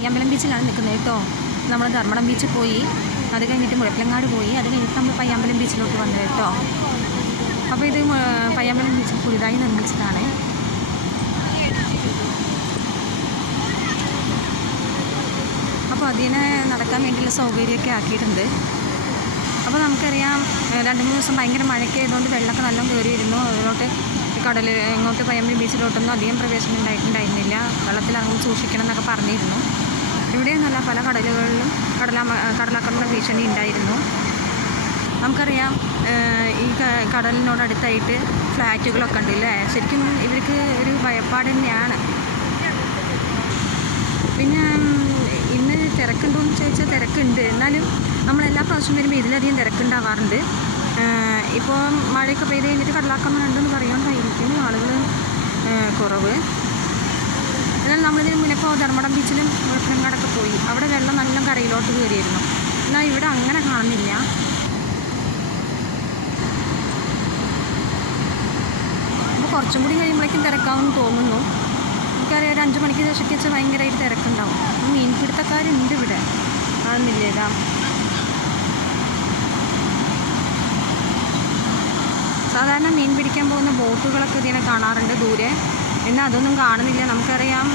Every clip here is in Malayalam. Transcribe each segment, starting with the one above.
പയ്യാമ്പലം ബീച്ചിലാണ് നിൽക്കുന്നത് കേട്ടോ. നമ്മൾ ധർമ്മടം ബീച്ചിൽ പോയി, അത് കഴിഞ്ഞിട്ട് മുഴപ്പിലങ്ങാട് പോയി, അത് കഴിഞ്ഞിട്ട് നമ്മൾ പയ്യാമ്പലം ബീച്ചിലോട്ട് വന്നു കേട്ടോ. അപ്പോൾ ഇത് പയ്യാമ്പലം ബീച്ചിൽ പുതുതായി നിർമ്മിച്ചതാണ്. അപ്പോൾ അതിനെ നടക്കാൻ വേണ്ടിയുള്ള സൗകര്യമൊക്കെ ആക്കിയിട്ടുണ്ട്. അപ്പോൾ നമുക്കറിയാം 2-3 ദിവസം ഭയങ്കര മഴയ്ക്ക് ആയതുകൊണ്ട് വെള്ളമൊക്കെ നല്ല കയറിയിരുന്നു. അതിലോട്ട് ഇങ്ങോട്ട് പയ്യാമ്പലം ബീച്ചിലോട്ടൊന്നും അധികം പ്രവേശനം ഉണ്ടായിരുന്നില്ല. വെള്ളത്തിലിറങ്ങുമ്പോൾ സൂക്ഷിക്കണം എന്നൊക്കെ പറഞ്ഞിരുന്നു. ഇവിടെയെന്നല്ല, പല കടലുകളിലും കടലാക്രമണ ഭീഷണി ഉണ്ടായിരുന്നു. നമുക്കറിയാം ഈ കടലിനോടടുത്തായിട്ട് ഫ്ലാറ്റുകളൊക്കെ ഉണ്ട് അല്ലേ. ശരിക്കും ഇവർക്ക് ഒരു ഭയപ്പാട് തന്നെയാണ്. പിന്നെ ഇന്ന് തിരക്കുണ്ടോയെന്ന് ചോദിച്ചാൽ തിരക്കുണ്ട്. എന്നാലും നമ്മളെല്ലാ പ്രാവശ്യം വരുമ്പോൾ ഇതിലധികം തിരക്കുണ്ടാവാറുണ്ട്. ഇപ്പോൾ മഴയൊക്കെ പെയ്ത് കഴിഞ്ഞിട്ട് കടലാക്രമണം ഉണ്ടെന്ന് പറയുകൊണ്ടായിരിക്കും ആളുകൾ കുറവ്. എന്നാൽ നമ്മളിതിന് മുന്നേ ഇപ്പോൾ ധർമ്മടം ബീച്ചിലും മുഴപ്പിലങ്ങാടൊക്കെ പോയി, അവിടെ വെള്ളം നല്ല കരയിലോട്ട് കയറിയിരുന്നു. എന്നാൽ ഇവിടെ അങ്ങനെ കാണുന്നില്ല. അപ്പോൾ കുറച്ചും കൂടി കഴിയുമ്പോഴേക്കും തിരക്കാവുമെന്ന് തോന്നുന്നു. നമുക്കറിയാം ഒരു 5 മണിക്ക് ശേഷമൊക്കെ വെച്ചാൽ ഭയങ്കരമായിട്ട് തിരക്കുണ്ടാവും. മീൻപിടുത്തക്കാരുണ്ട് ഇവിടെ, കാണുന്നില്ലേ ഇതാ. സാധാരണ മീൻ പിടിക്കാൻ പോകുന്ന ബോട്ടുകളൊക്കെ ഇതിനെ കാണാറുണ്ട് ദൂരെ. എന്നാൽ അതൊന്നും കാണുന്നില്ല. നമുക്കറിയാം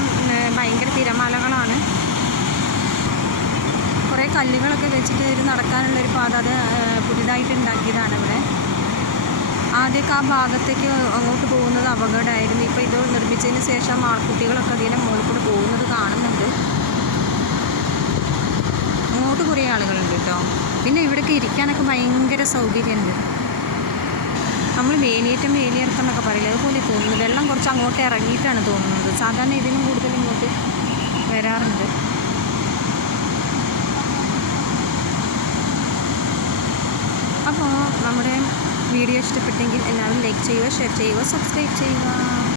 ഭയങ്കര തിരമാലകളാണ്. കുറേ കല്ലുകളൊക്കെ വെച്ചിട്ട് ഒരു നടക്കാനുള്ളൊരു പാത, അത് പുതിയതായിട്ട് ഉണ്ടാക്കിയതാണ് ഇവിടെ. ആദ്യമൊക്കെ ആ ഭാഗത്തേക്ക് അങ്ങോട്ട് പോകുന്നത് അപകടമായിരുന്നു. ഇപ്പോൾ ഇത് നിർമ്മിച്ചതിന് ശേഷം ആൾക്കുട്ടികളൊക്കെ അതിനെ മുകളിൽ കൂടെ പോകുന്നത് കാണുന്നുണ്ട്. അങ്ങോട്ട് കുറേ ആളുകളുണ്ട് കേട്ടോ. പിന്നെ ഇവിടേക്ക് ഇരിക്കാനൊക്കെ ഭയങ്കര സൗകര്യമുണ്ട്. നമ്മൾ വേലിയേറ്റം വേലിയിറക്കം എന്നൊക്കെ പറയില്ല, അതുപോലെ തോന്നുന്നു. വെള്ളം കുറച്ച് അങ്ങോട്ട് ഇറങ്ങിയിട്ടാണ് തോന്നുന്നത്. സാധാരണ ഇതിനും കൂടുതൽ ഇങ്ങോട്ട് വരാറുണ്ട്. അപ്പോൾ നമ്മുടെ വീഡിയോ ഇഷ്ടപ്പെട്ടെങ്കിൽ എല്ലാവരും ലൈക്ക് ചെയ്യുക, ഷെയർ ചെയ്യുക, സബ്സ്ക്രൈബ് ചെയ്യുക.